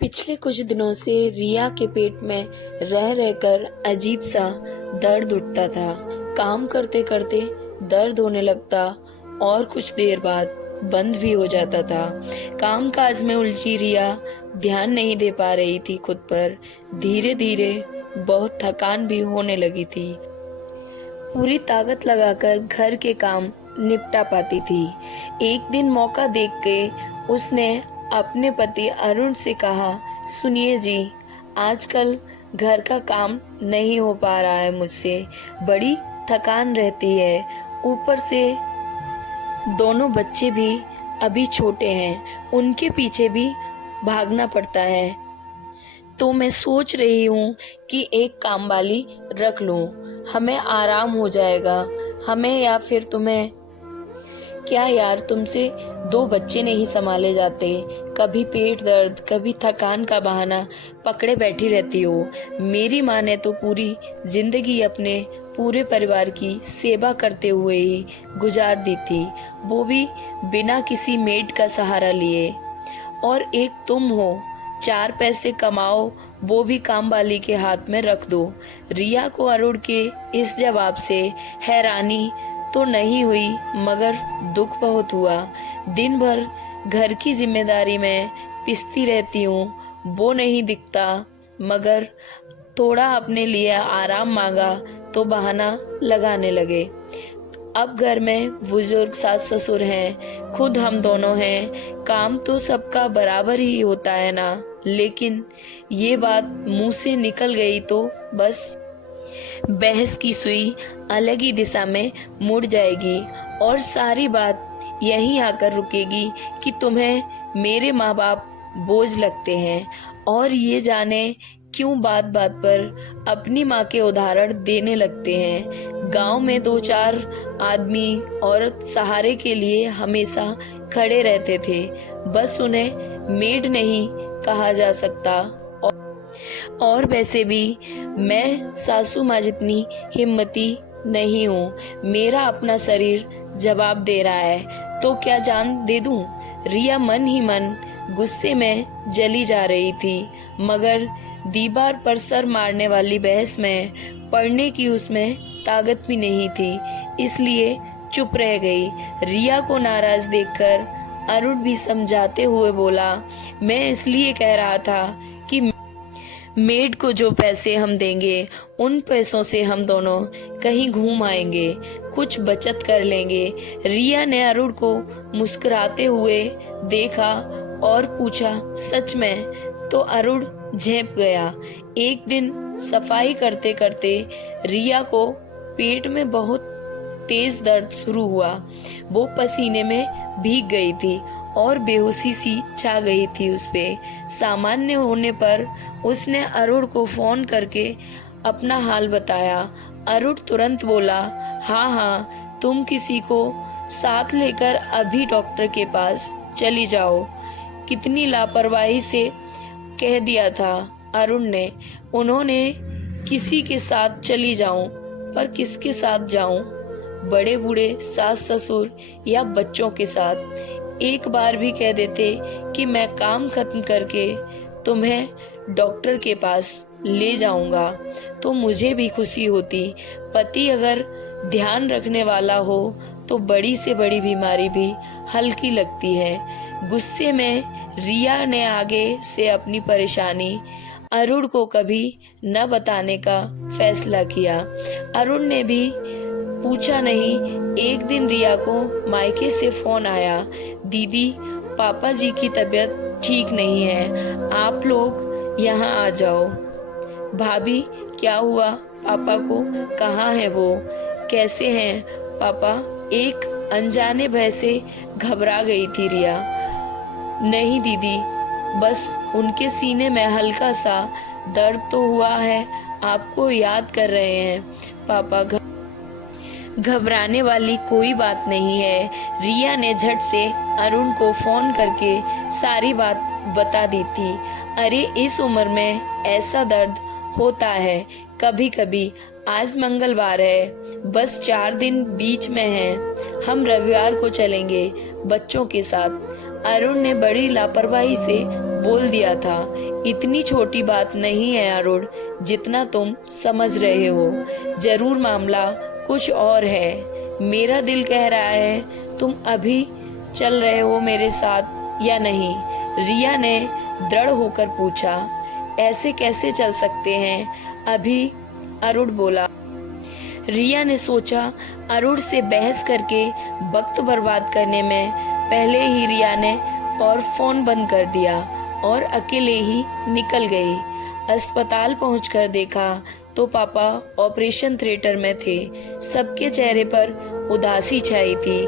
पिछले कुछ दिनों से रिया के पेट में रह रहकर अजीब सा दर्द उठता था। काम करते करते दर्द होने लगता और कुछ देर बाद बंद भी हो जाता था। काम काज में उलझी रिया ध्यान नहीं दे पा रही थी खुद पर। धीरे धीरे बहुत थकान भी होने लगी थी। पूरी ताकत लगाकर घर के काम निपटा पाती थी। एक दिन मौका देख के उसने अपने पति अरुण से कहा, सुनिए जी, आजकल घर का काम नहीं हो पा रहा है मुझसे, बड़ी थकान रहती है, ऊपर से दोनों बच्चे भी अभी छोटे हैं, उनके पीछे भी भागना पड़ता है, तो मैं सोच रही हूँ कि एक काम वाली रख लूँ, हमें आराम हो जाएगा, हमें या फिर तुम्हें। क्या यार, तुमसे 2 बच्चे नहीं संभाले जाते, कभी पेट दर्द कभी थकान का बहाना पकड़े बैठी रहती हो। मेरी माँ ने तो पूरी जिंदगी अपने पूरे परिवार की सेवा करते हुए ही गुजार दी थी, वो भी बिना किसी मेड का सहारा लिए। और एक तुम हो, 4 पैसे कमाओ वो भी काम वाली के हाथ में रख दो। रिया को अरुण के इस जवाब से हैरानी तो नहीं हुई, मगर दुख बहुत हुआ। दिन भर घर की जिम्मेदारी में पिसती रहती हूँ, वो नहीं दिखता, मगर थोड़ा अपने लिए आराम मांगा तो बहाना लगाने लगे। अब घर में बुजुर्ग सास ससुर हैं, खुद हम दोनों हैं, काम तो सबका बराबर ही होता है ना। लेकिन ये बात मुंह से निकल गई तो बस बहस की सुई अलग ही दिशा में मुड़ जाएगी और सारी बात यहीं आकर रुकेगी कि तुम्हें मेरे माँ बाप बोझ लगते हैं। और ये जाने क्यों बात बात पर अपनी माँ के उदाहरण देने लगते हैं। गांव में 2-4 आदमी औरत सहारे के लिए हमेशा खड़े रहते थे, बस उन्हें मेड नहीं कहा जा सकता। और वैसे भी मैं सासू माँ जितनी हिम्मती नहीं हूँ, मेरा अपना शरीर जवाब दे रहा है तो क्या जान दे दूं। रिया मन ही मन गुस्से में जली जा रही थी, मगर दीवार पर सर मारने वाली बहस में पढ़ने की उसमें ताकत भी नहीं थी, इसलिए चुप रह गई। रिया को नाराज देखकर अरुण भी समझाते हुए बोला, मैं इसलिए कह रहा था कि मेड को जो पैसे हम देंगे उन पैसों से हम दोनों कहीं घूम आएंगे, कुछ बचत कर लेंगे। रिया ने अरुण को मुस्कुराते हुए देखा और पूछा, सच में? तो अरुण झेप गया। एक दिन सफाई करते करते रिया को पेट में बहुत तेज दर्द शुरू हुआ। वो पसीने में भीग गई थी और बेहोशी सी छा गई थी उस पे। सामान्य होने पर उसने अरुण को फोन करके अपना हाल बताया। अरुण तुरंत बोला, हाँ हाँ, तुम किसी को साथ लेकर अभी डॉक्टर के पास चली जाओ। कितनी लापरवाही से कह दिया था अरुण ने। उन्होंने किसी के साथ चली जाऊं, पर किसके साथ जाऊं? बड़े बूढ़े सास ससुर या बच्चों के साथ? एक बार भी कह देते कि मैं काम खत्म करके तुम्हें डॉक्टर के पास ले जाऊंगा तो मुझे भी खुशी होती। पति अगर ध्यान रखने वाला हो तो बड़ी से बड़ी बीमारी भी हल्की लगती है। गुस्से में रिया ने आगे से अपनी परेशानी अरुण को कभी न बताने का फैसला किया। अरुण ने भी पूछा नहीं। एक दिन रिया को मायके से फोन आया, दीदी, पापा जी की तबीयत ठीक नहीं है, आप लोग यहाँ आ जाओ। भाभी, क्या हुआ? पापा को? कहाँ है वो? कैसे हैं पापा? एक अनजाने भय से घबरा गई थी रिया। नहीं दीदी, बस उनके सीने में हल्का सा दर्द तो हुआ है, आपको याद कर रहे हैं पापा। घबराने वाली कोई बात नहीं है। रिया ने झट से अरुण को फोन करके सारी बात बता दी थी। अरे, इस उम्र में ऐसा दर्द होता है कभी कभी। आज मंगलवार है, बस 4 दिन बीच में है, हम रविवार को चलेंगे बच्चों के साथ। अरुण ने बड़ी लापरवाही से बोल दिया था, इतनी छोटी बात नहीं है अरुण, जितना तुम समझ रहे हो। जरूर मामला कुछ और है। मेरा दिल कह रहा है तुम अभी चल रहे हो मेरे साथ या नहीं? रिया ने दृढ़ होकर पूछा। ऐसे कैसे चल सकते हैं अभी? अरुण बोला। रिया ने सोचा अरुण से बहस करके वक्त बर्बाद करने में पहले ही रिया ने और फोन बंद कर दिया और अकेले ही निकल गई। अस्पताल पहुंचकर देखा तो पापा ऑपरेशन थिएटर में थे। सबके चेहरे पर उदासी छाई थी।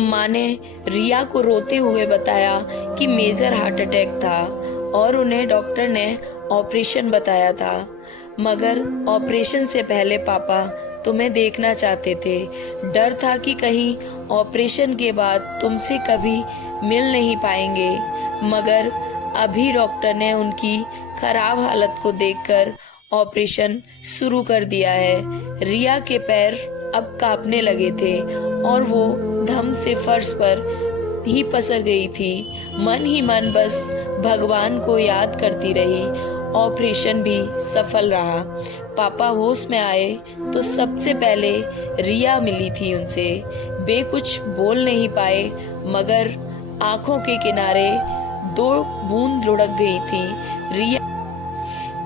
माँ ने रिया को रोते हुए बताया कि मेजर हार्ट अटैक था और उन्हें डॉक्टर ने ऑपरेशन बताया था। मगर ऑपरेशन से पहले पापा तुम्हें देखना चाहते थे। डर था कि कहीं ऑपरेशन के बाद तुमसे कभी मिल नहीं पाएंगे। मगर अभी डॉक्टर ने उनकी खराब हालत को देखकर ऑपरेशन शुरू कर दिया है। रिया के पैर अब कांपने लगे थे और वो धम से फर्श पर ही पसर गई थी। मन ही मन बस भगवान को याद करती रही। ऑपरेशन भी सफल रहा। पापा होश में आए तो सबसे पहले रिया मिली थी उनसे। वे कुछ बोल नहीं पाए मगर आंखों के किनारे 2 बूंद लुढ़क गई थी। रिया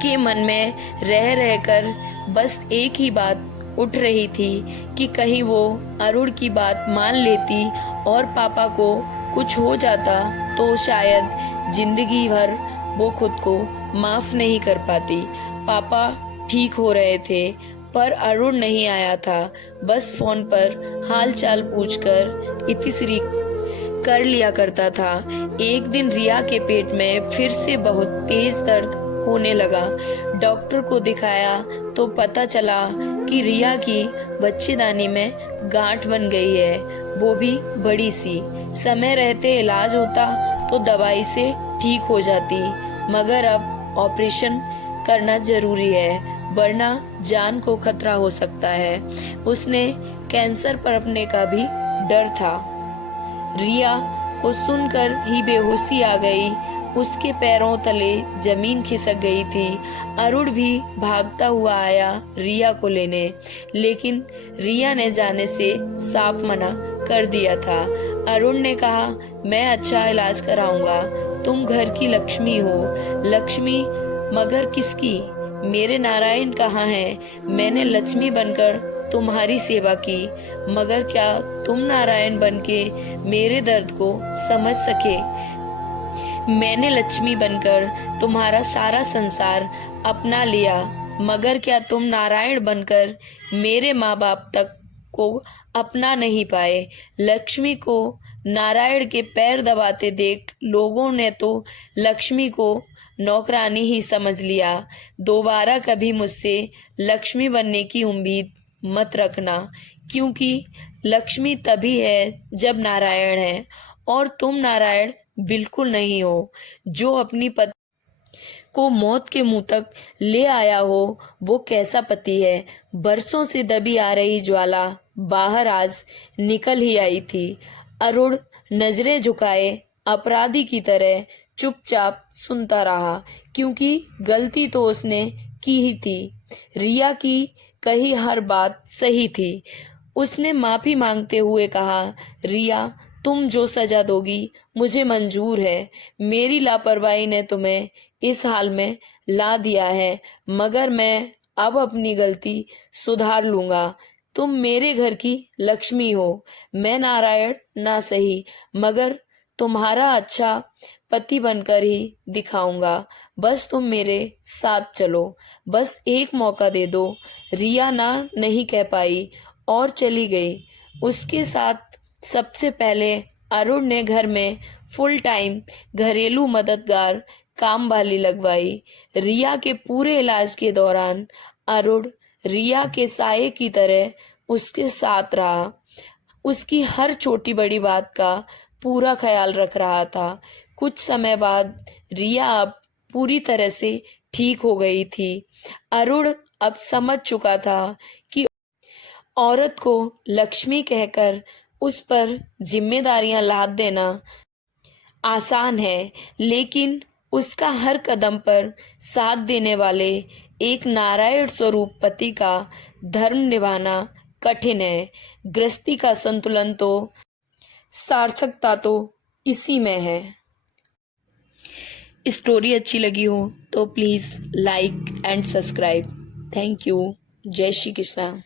के मन में रह रहकर बस एक ही बात उठ रही थी कि कहीं वो अरुण की बात मान लेती और पापा को कुछ हो जाता तो शायद जिंदगी भर वो खुद को माफ नहीं कर पाती। पापा ठीक हो रहे थे पर अरुण नहीं आया था। बस फोन पर हाल चाल पूछकर इतिश्री कर लिया करता था। एक दिन रिया के पेट में फिर से बहुत तेज दर्द होने लगा। डॉक्टर को दिखाया तो पता चला कि रिया की बच्चेदानी में गांठ बन गई है, वो भी बड़ी सी। समय रहते इलाज होता तो दवाई से ठीक हो जाती, मगर अब ऑपरेशन करना जरूरी है वरना जान को खतरा हो सकता है। उसने कैंसर पनपने का भी डर था। रिया को सुनकर ही बेहोशी आ गई। उसके पैरों तले जमीन खिसक गई थी। अरुण भी भागता हुआ आया रिया को लेने, लेकिन रिया ने जाने से साफ मना कर दिया था। अरुण ने कहा, मैं अच्छा इलाज कराऊंगा, तुम घर की लक्ष्मी हो। लक्ष्मी? मगर किसकी? मेरे नारायण कहाँ हैं? मैंने लक्ष्मी बनकर तुम्हारी सेवा की, मगर क्या तुम नारायण बनके मेरे दर्द को समझ सके? मैंने लक्ष्मी बनकर तुम्हारा सारा संसार अपना लिया, मगर क्या तुम नारायण बनकर मेरे माँ बाप तक को अपना नहीं पाए? लक्ष्मी को नारायण के पैर दबाते देख लोगों ने तो लक्ष्मी को नौकरानी ही समझ लिया। दोबारा कभी मुझसे लक्ष्मी बनने की उम्मीद मत रखना, क्योंकि लक्ष्मी तभी है जब नारायण है, और तुम नारायण बिल्कुल नहीं हो। जो अपनी पत्नी को मौत के मुंह तक ले आया हो वो कैसा पति है? बरसों से दबी आ रही ज्वाला बाहर आज निकल ही आई थी। अरुण नजरें झुकाए अपराधी की तरह चुपचाप सुनता रहा, क्योंकि गलती तो उसने की ही थी। रिया की कही हर बात सही थी। उसने माफी मांगते हुए कहा, रिया, तुम जो सजा दोगी मुझे मंजूर है। मेरी लापरवाही ने तुम्हें इस हाल में ला दिया है, मगर मैं अब अपनी गलती सुधार लूंगा। तुम मेरे घर की लक्ष्मी हो। मैं नारायण ना सही, मगर तुम्हारा अच्छा पति बनकर ही दिखाऊंगा। बस तुम मेरे साथ चलो, बस एक मौका दे दो। रिया ना नहीं कह पाई और चली गई। उसके साथ सबसे पहले अरुण ने घर में फुल टाइम घरेलू मददगार काम वाली लगवाई। रिया के पूरे इलाज के दौरान अरुण रिया के साये की तरह उसके साथ रहा। उसकी हर छोटी बड़ी बात का पूरा ख्याल रख रहा था। कुछ समय बाद रिया अब पूरी तरह से ठीक हो गई थी। अरुण अब समझ चुका था कि औरत को लक्ष्मी कहकर उस पर जिम्मेदारियां लाद देना आसान है, लेकिन उसका हर कदम पर साथ देने वाले एक नारायण स्वरूप पति का धर्म निभाना कठिन है। गृहस्थी का संतुलन तो सार्थकता तो इसी में है। स्टोरी अच्छी लगी हो तो please like and subscribe. Thank you. जय श्री कृष्णा।